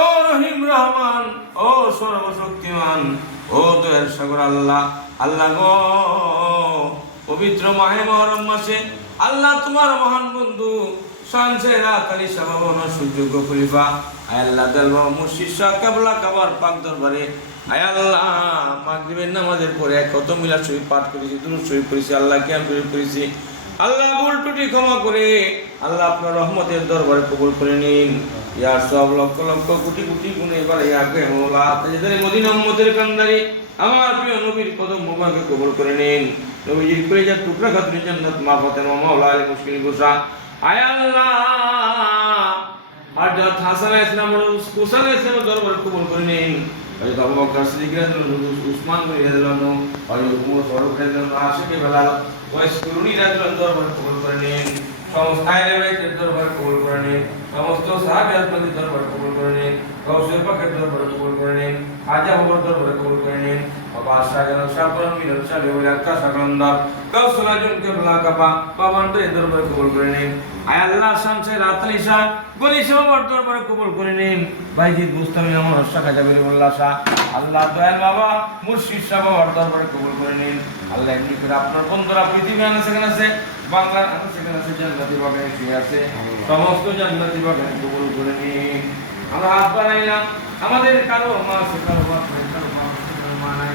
ও রহিম রহমান, ও সর্বশক্তিমান, ও দয়ার সাগর আল্লাহ। আল্লাহ গো, পবিত্র মাহে মুহররম মাসে আল্লাহ তোমার মহান বন্ধু শানসে রাত আলী সাহাবাবন সুযোগ্য খলিফা আয় আল্লাহ দেলবা মুর্শিদ শাহ কেবলা কাবার পাক দরবারে আয় আল্লাহ মাগরিবের নামাজের পরে কত মিলাদ শরীফ পাঠ করেছি, দুরূদ শরীফ করেছি, আল্লাহ কিয়াম শরীফ করেছি। আল্লাহ ভুল ত্রুটি ক্ষমা করে আল্লাহ আপনার রহমতের দরবারে কবুল করে নিন। ইয়া সব লক্ষ লক্ষ কোটি কোটি গুণে এবার ইয়াকে মওলা তাজদারি মদিনা উম্মতের কান্দারি আমার প্রিয় নবীর কদম মোবারকে কবুল করে নিন। নবীজির কলিজার টুকরা খাতুন জান্নাত মা ফাতেমা মাওলা আলী মুশকিল গোসা আয় আল্লাহ হযরত হাসান ইসলামের হুসাইন ইসলামের দরবারে কবুল করে নিন। হযরত আবু বকর সিদ্দিক রাদিয়াল্লাহু আনহু, উসমান রাদিয়াল্লাহু আনহু, হযরত উমর ফারুক রাদিয়াল্লাহু আনহু, আশিকে বেলাল, ওয়াইস কুরুনি রাদিয়াল্লাহু আনহু দরবারে কবুল করে নিন। সমস্ত আহলে বাইতের দরবারে কবুল করে নিন। সমস্ত সাহাবাদের দরবারে কবুল করে নিন। গাউসুল পাকের দরবারে কবুল করে নিন। খাজা বাবার দরবারে কবুল করে নিন। বাবা শাহজালাল শাহপুরম মিলন শাহ ওলিয়া কাশা গন্দার গাউসুল আজম কেবলা কাবা বাবানদের দরবারে কবুল করে নিন। আয় আল্লাহ শামসে রাতলি শাহ গলি বাবার দরবারে কবুল করে নিন। বাইজিদ মুস্তামিন আমার শাহ খাজা বলিউল্লাহ শাহ আল্লাহ দয়াল বাবা মুর্শিদ শাহ বাবার দরবারে কবুল করে নিন। আল্লাহ এমনি করে আপনার বন্ধুরা পৃথিবী আনা সেখানে আছে, বাংলার আনা সেখানে আছে, জান্নাতি বাগানে শুয়ে আছে, সমস্ত জান্নাতি বাগানে কবুল করে নিন। আমরা হাত বাড়াইলাম, আমাদের কারো মা আছে, কারো বাপ নাই, কারো মা আছে, কারো মা নাই,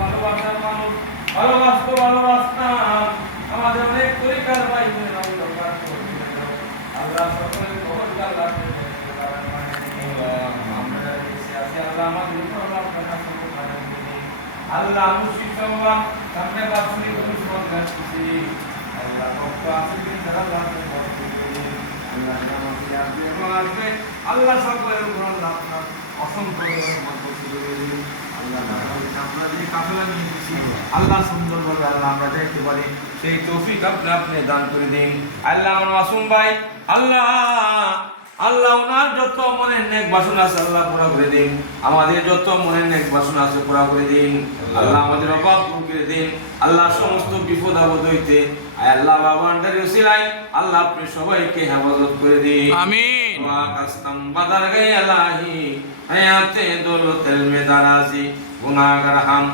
ভালোবাসার মানুষ ভালোবাসতো ভালোবাসতাম, আমাদের অনেক তরিকার ভাই বোন আল্লাহ সকলের খবর আল্লাহ আমরা দেশে আছে আল্লাহ আমাদের উপর আল্লাহ মুর্শিদ বাবা সামনে বাসুরি পুরুষ মন্দির আছে আল্লাহ ভক্ত আছে যারা রাতে ভক্ত করে আল্লাহ নামাজে আসবে আল্লাহ সকলের উপর আল্লাহ আপনার অসংখ্য রহমত বর্ষিত করুন। আল্লাহ আমরা যে কাফেলা নিয়ে এসেছি আল্লাহ সুন্দরভাবে আল্লাহ আমরা দেখতে পারি সেই তৌফিক আপনি দান করে দিন। আল্লাহ আমার মাসুম ভাই আল্লাহ আল্লাহ ওনার যত মনের নেক বাসনা আছে আল্লাহ পুরা করে দিন। আমাদের যত মনের নেক বাসনা আছে পুরা করে দিন। আল্লাহ আমাদের অভাব দূর করে দিন। আল্লাহ সমস্ত বিপদ আপদ হইতে আল্লাহ বাবান্ডার উসিলায় আল্লাহ আপনি সবাইকে হেফাজত করে দিন। আমিন। ওয়া কাসতাম বাদার গায়ে আলাহি হায়াতে দৌলতেল মে দারাজি গুনাহগার হাম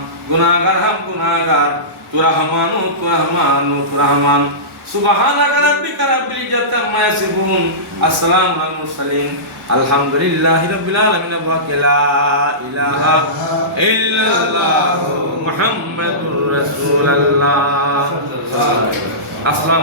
গুনাহগার তু রহমান সুবহানাকা রাব্বিকা রাব্বিল ইজ্জাতি আম্মা ইয়াসিফুন আসসালামু আলাল মুরসালিন আলহামদুলিল্লাহি রাব্বিল আলামিন ওয়া লা ইলাহা ইল্লাল্লাহু মুহাম্মাদুর রাসূলুল্লাহ। আসসালামু